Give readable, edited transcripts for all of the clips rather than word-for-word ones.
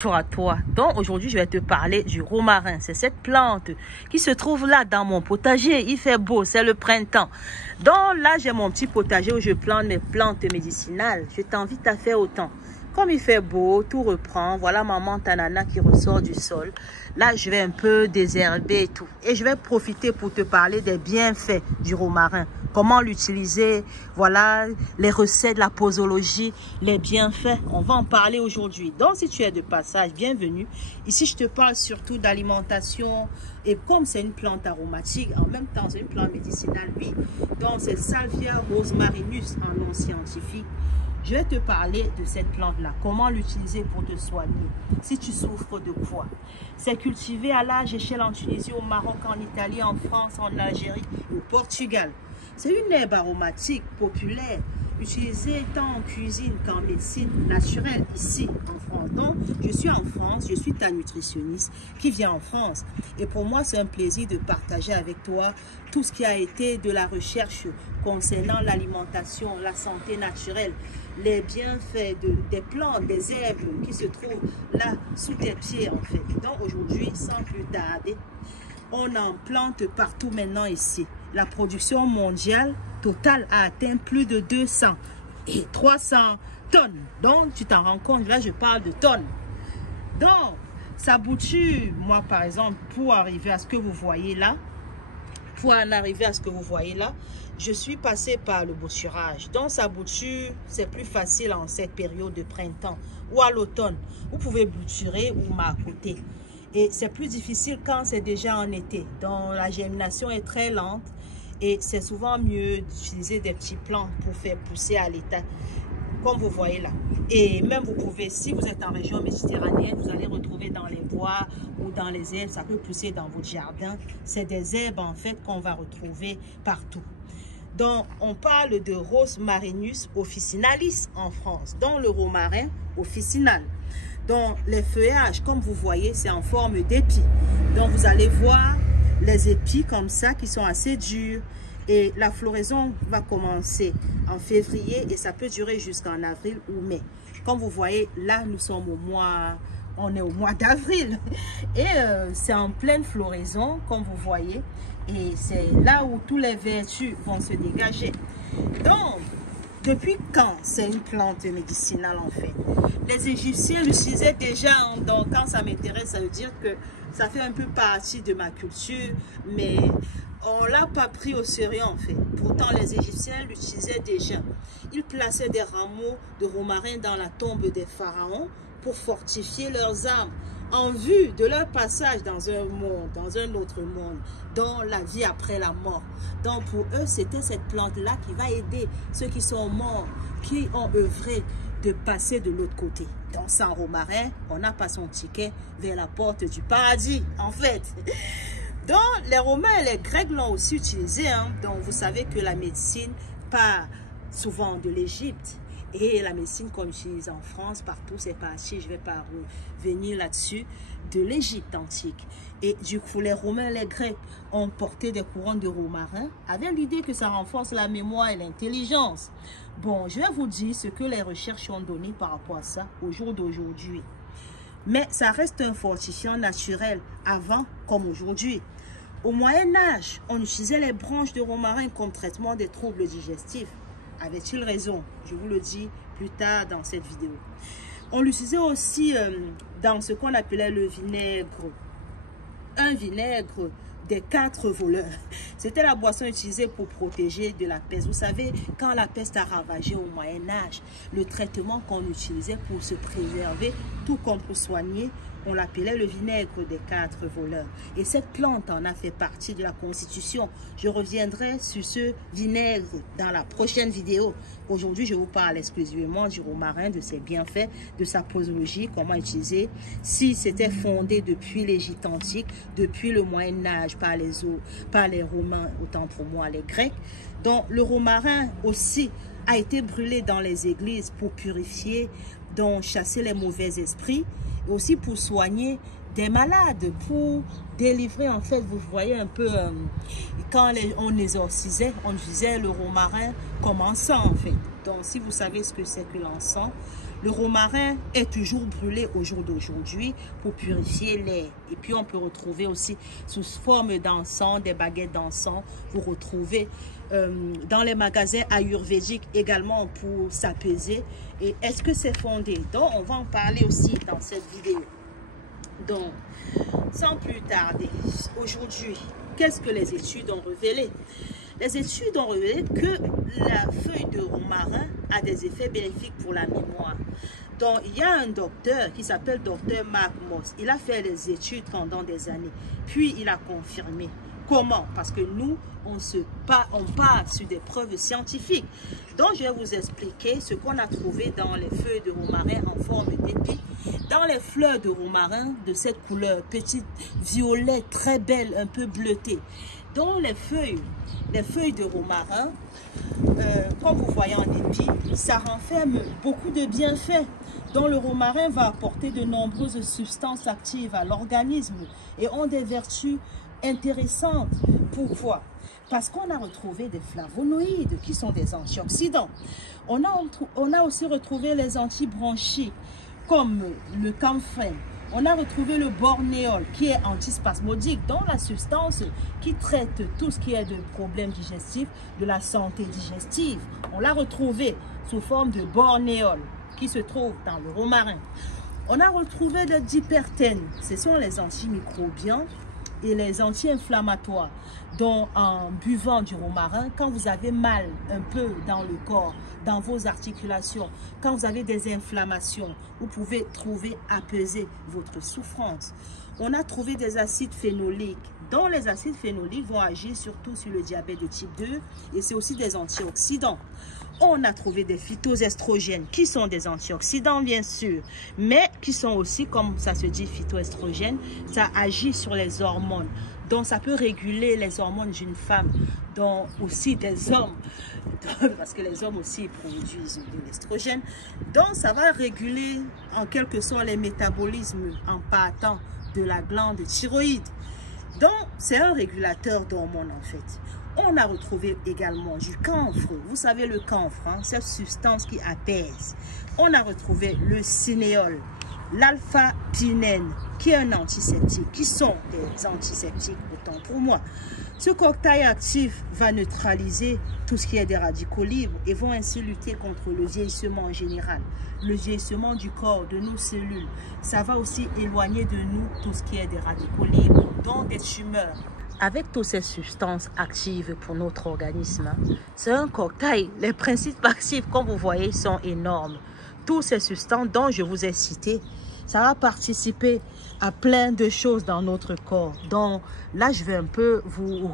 Bonjour à toi. Donc aujourd'hui je vais te parler du romarin. C'est cette plante qui se trouve là dans mon potager. Il fait beau, c'est le printemps. Donc là j'ai mon petit potager où je plante mes plantes médicinales. Je t'invite à faire autant. Comme il fait beau, tout reprend. Voilà maman Tanana qui ressort du sol. Là je vais un peu désherber et tout. Et je vais profiter pour te parler des bienfaits du romarin. Comment l'utiliser, voilà, les recettes, la posologie, les bienfaits. On va en parler aujourd'hui. Donc, si tu es de passage, bienvenue. Ici, je te parle surtout d'alimentation. Et comme c'est une plante aromatique, en même temps, c'est une plante médicinale, oui. Donc, c'est Salvia rosmarinus en nom scientifique. Je vais te parler de cette plante-là. Comment l'utiliser pour te soigner. Si tu souffres de quoi? C'est cultivé à large échelle en Tunisie, au Maroc, en Italie, en France, en Algérie, au Portugal. C'est une herbe aromatique populaire, utilisée tant en cuisine qu'en médecine naturelle ici en France. Donc, je suis en France, je suis ta nutritionniste qui vient en France. Et pour moi, c'est un plaisir de partager avec toi tout ce qui a été de la recherche concernant l'alimentation, la santé naturelle, les bienfaits des plantes, des herbes qui se trouvent là sous tes pieds en fait. Donc aujourd'hui, sans plus tarder, on en plante partout maintenant ici. La production mondiale totale a atteint plus de 200 et 300 tonnes. Donc, tu t'en rends compte, là, je parle de tonnes. Donc, sa bouture, moi, par exemple, pour arriver à ce que vous voyez là, je suis passée par le bouturage. Donc, sa bouture, c'est plus facile en cette période de printemps ou à l'automne. Vous pouvez bouturer ou marcoter. Et c'est plus difficile quand c'est déjà en été. Donc, la germination est très lente. Et c'est souvent mieux d'utiliser des petits plants pour faire pousser à l'état, comme vous voyez là. Et même vous pouvez, si vous êtes en région méditerranéenne, vous allez retrouver dans les bois ou dans les herbes, ça peut pousser dans votre jardin. C'est des herbes en fait qu'on va retrouver partout. Donc, on parle de Rosmarinus officinalis en France, donc le romarin officinal. Donc, les feuillages, comme vous voyez, c'est en forme d'épi. Donc, vous allez voir les épis comme ça qui sont assez durs. Et la floraison va commencer en février et ça peut durer jusqu'en avril ou mai. Comme vous voyez, là, nous sommes on est au mois d'avril. Et c'est en pleine floraison, comme vous voyez. Et c'est là où tous les vertus vont se dégager. Donc, depuis quand c'est une plante médicinale en fait? Les Égyptiens l'utilisaient déjà, donc quand ça m'intéresse, ça veut dire que ça fait un peu partie de ma culture, mais on ne l'a pas pris au sérieux en fait. Pourtant, les Égyptiens l'utilisaient déjà. Ils plaçaient des rameaux de romarin dans la tombe des pharaons pour fortifier leurs âmes en vue de leur passage dans un monde, dans un autre monde, dans la vie après la mort. Donc pour eux, c'était cette plante-là qui va aider ceux qui sont morts, qui ont œuvré de passer de l'autre côté. Donc sans romarin, on n'a pas son ticket vers la porte du paradis, en fait. Donc les Romains et les Grecs l'ont aussi utilisé. Donc vous savez que la médecine part souvent de l'Égypte. Et la médecine qu'on utilise en France, partout, c'est parti, je ne vais pas revenir là-dessus, de l'Égypte antique. Et du coup, les Romains et les Grecs ont porté des couronnes de romarin avec l'idée que ça renforce la mémoire et l'intelligence. Bon, je vais vous dire ce que les recherches ont donné par rapport à ça au jour d'aujourd'hui. Mais ça reste un fortifiant naturel avant comme aujourd'hui. Au Moyen-Âge, on utilisait les branches de romarin comme traitement des troubles digestifs. Avait-il raison? Je vous le dis plus tard dans cette vidéo. On l'utilisait aussi dans ce qu'on appelait le vinaigre. Un vinaigre des 4 voleurs. C'était la boisson utilisée pour protéger de la peste. Vous savez, quand la peste a ravagé au Moyen-Âge, le traitement qu'on utilisait pour se préserver, tout comme pour soigner, on l'appelait le vinaigre des 4 voleurs. Et cette plante en a fait partie de la Constitution. Je reviendrai sur ce vinaigre dans la prochaine vidéo. Aujourd'hui, je vous parle exclusivement du romarin, de ses bienfaits, de sa posologie, comment utiliser. Si c'était fondé depuis l'Égypte antique, depuis le Moyen-Âge par les Romains, autant pour moi les Grecs. Donc le romarin aussi a été brûlé dans les églises pour purifier, donc chasser les mauvais esprits. Aussi pour soigner des malades, pour délivrer en fait, vous voyez un peu, quand on exorcisait, on utilisait le romarin comme encens en fait. Donc si vous savez ce que c'est que l'encens, Le romarin est toujours brûlé au jour d'aujourd'hui pour purifier l'air. Et puis on peut retrouver aussi sous forme d'encens, des baguettes d'encens. Vous retrouvez dans les magasins ayurvédiques également pour s'apaiser. Et est-ce que c'est fondé? Donc on va en parler aussi dans cette vidéo. Donc, sans plus tarder, aujourd'hui, qu'est-ce que les études ont révélé? Les études ont révélé que la feuille de romarin a des effets bénéfiques pour la mémoire. Donc, il y a un docteur qui s'appelle docteur Mark Moss. Il a fait des études pendant des années. Puis, il a confirmé. Comment? Parce que nous, on part sur des preuves scientifiques. Donc, je vais vous expliquer ce qu'on a trouvé dans les feuilles de romarin en forme d'épi. Dans les fleurs de romarin de cette couleur, petite violet, très belle, un peu bleutée. Dans les feuilles de romarin, comme vous voyez en épi, ça renferme beaucoup de bienfaits. Donc le romarin va apporter de nombreuses substances actives à l'organisme et ont des vertus intéressantes. Pourquoi? Parce qu'on a retrouvé des flavonoïdes qui sont des antioxydants. On a aussi retrouvé les antibronchiques comme le camphre. On a retrouvé le bornéol qui est antispasmodique, dont la substance qui traite tout ce qui est de problèmes digestifs, de la santé digestive. On l'a retrouvé sous forme de bornéol qui se trouve dans le romarin. On a retrouvé le dipterpènes, ce sont les antimicrobiens et les anti-inflammatoires. Donc en buvant du romarin, quand vous avez mal un peu dans le corps, dans vos articulations, quand vous avez des inflammations, vous pouvez trouver apaiser votre souffrance. On a trouvé des acides phénoliques, dont les acides phénoliques vont agir surtout sur le diabète de type 2 et c'est aussi des antioxydants. On a trouvé des phytoestrogènes qui sont des antioxydants bien sûr, mais qui sont aussi, comme ça se dit phytoestrogènes, ça agit sur les hormones. Donc ça peut réguler les hormones d'une femme, donc aussi des hommes, parce que les hommes aussi produisent de l'estrogène. Donc ça va réguler en quelque sorte les métabolismes en partant de la glande thyroïde. Donc c'est un régulateur d'hormones en fait. On a retrouvé également du camphre. Vous savez le camphre, hein, cette substance qui apaise. On a retrouvé le cinéole, l'alpha-pinène, qui est un antiseptique, qui sont des antiseptiques autant pour moi. Ce cocktail actif va neutraliser tout ce qui est des radicaux libres et vont ainsi lutter contre le vieillissement en général, le vieillissement du corps, de nos cellules. Ça va aussi éloigner de nous tout ce qui est des radicaux libres, dont des tumeurs. Avec toutes ces substances actives pour notre organisme, c'est un cocktail. Les principes actifs, comme vous voyez, sont énormes. Toutes ces substances dont je vous ai cité, ça va participer à plein de choses dans notre corps. Donc là, je vais un peu vous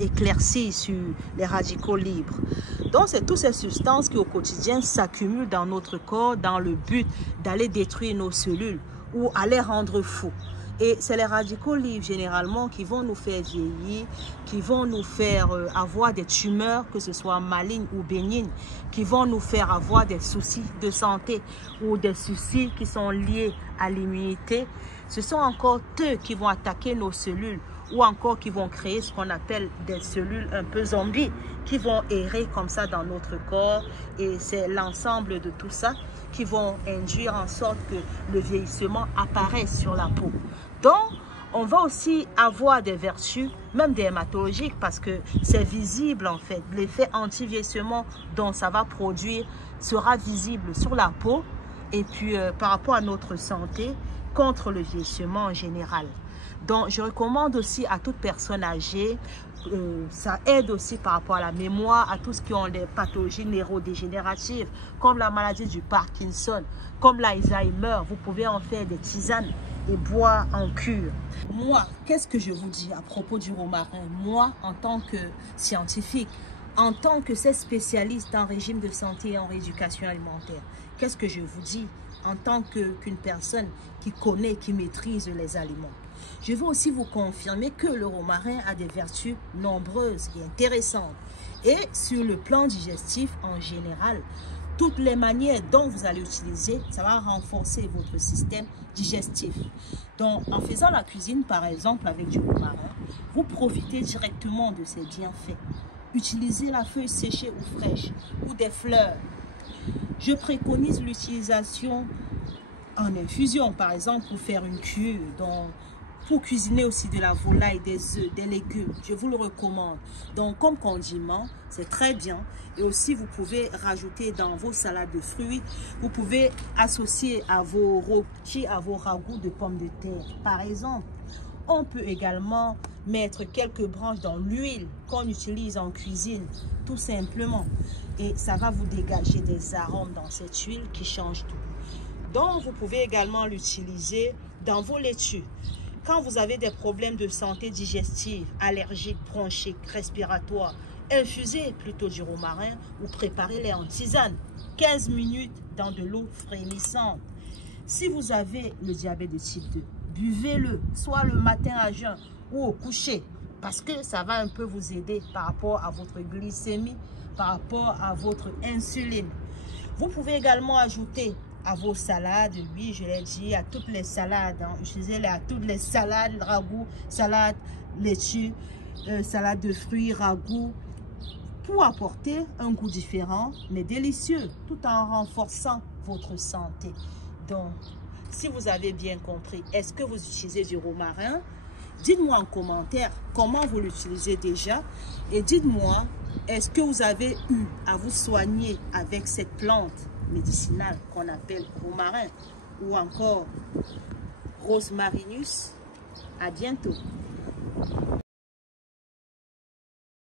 éclaircir sur les radicaux libres. Donc c'est toutes ces substances qui au quotidien s'accumulent dans notre corps dans le but d'aller détruire nos cellules ou à les rendre fous. Et c'est les radicaux libres généralement qui vont nous faire vieillir, qui vont nous faire avoir des tumeurs, que ce soit malignes ou bénignes, qui vont nous faire avoir des soucis de santé ou des soucis qui sont liés à l'immunité. Ce sont encore eux qui vont attaquer nos cellules ou encore qui vont créer ce qu'on appelle des cellules un peu zombies qui vont errer comme ça dans notre corps. Et c'est l'ensemble de tout ça qui vont induire en sorte que le vieillissement apparaisse sur la peau. Donc, on va aussi avoir des vertus, même des hématologiques, parce que c'est visible en fait. L'effet anti-vieillissement dont ça va produire sera visible sur la peau et puis par rapport à notre santé contre le vieillissement en général. Donc, je recommande aussi à toute personne âgée, ça aide aussi par rapport à la mémoire, à tous ceux qui ont des pathologies neurodégénératives, comme la maladie du Parkinson, comme l'Alzheimer. Vous pouvez en faire des tisanes et boire en cure. Moi, qu'est-ce que je vous dis à propos du romarin? Moi, en tant que scientifique, en tant que spécialiste en régime de santé et en rééducation alimentaire, qu'est-ce que je vous dis en tant qu'une personne qui connaît, qui maîtrise les aliments? Je veux aussi vous confirmer que le romarin a des vertus nombreuses et intéressantes. Et sur le plan digestif en général, toutes les manières dont vous allez utiliser, ça va renforcer votre système digestif. Donc, en faisant la cuisine, par exemple, avec du romarin, vous profitez directement de ses bienfaits. Utilisez la feuille séchée ou fraîche ou des fleurs. Je préconise l'utilisation en infusion, par exemple, pour faire une cure, donc pour cuisiner aussi de la volaille, des œufs, des légumes. Je vous le recommande. Donc, comme condiment, c'est très bien. Et aussi, vous pouvez rajouter dans vos salades de fruits. Vous pouvez associer à vos rôtis, à vos ragoûts de pommes de terre. Par exemple, on peut également mettre quelques branches dans l'huile qu'on utilise en cuisine, tout simplement. Et ça va vous dégager des arômes dans cette huile qui changent tout. Donc, vous pouvez également l'utiliser dans vos laitues. Quand vous avez des problèmes de santé digestive, allergiques, bronchiques, respiratoires, infusez plutôt du romarin ou préparez-les en tisane. 15 minutes dans de l'eau frémissante. Si vous avez le diabète de type 2, buvez-le, soit le matin à jeun ou au coucher, parce que ça va un peu vous aider par rapport à votre glycémie, par rapport à votre insuline. Vous pouvez également ajouter à vos salades, oui, je l'ai dit, à toutes les salades, hein. Utilisez-les à toutes les salades, ragoût, salade, laitue, salade de fruits, ragoût, pour apporter un goût différent, mais délicieux, tout en renforçant votre santé. Donc, si vous avez bien compris, est-ce que vous utilisez du romarin? Dites-moi en commentaire comment vous l'utilisez déjà. Et dites-moi, est-ce que vous avez eu à vous soigner avec cette plante médicinale qu'on appelle romarin ou encore Rosmarinus? À bientôt.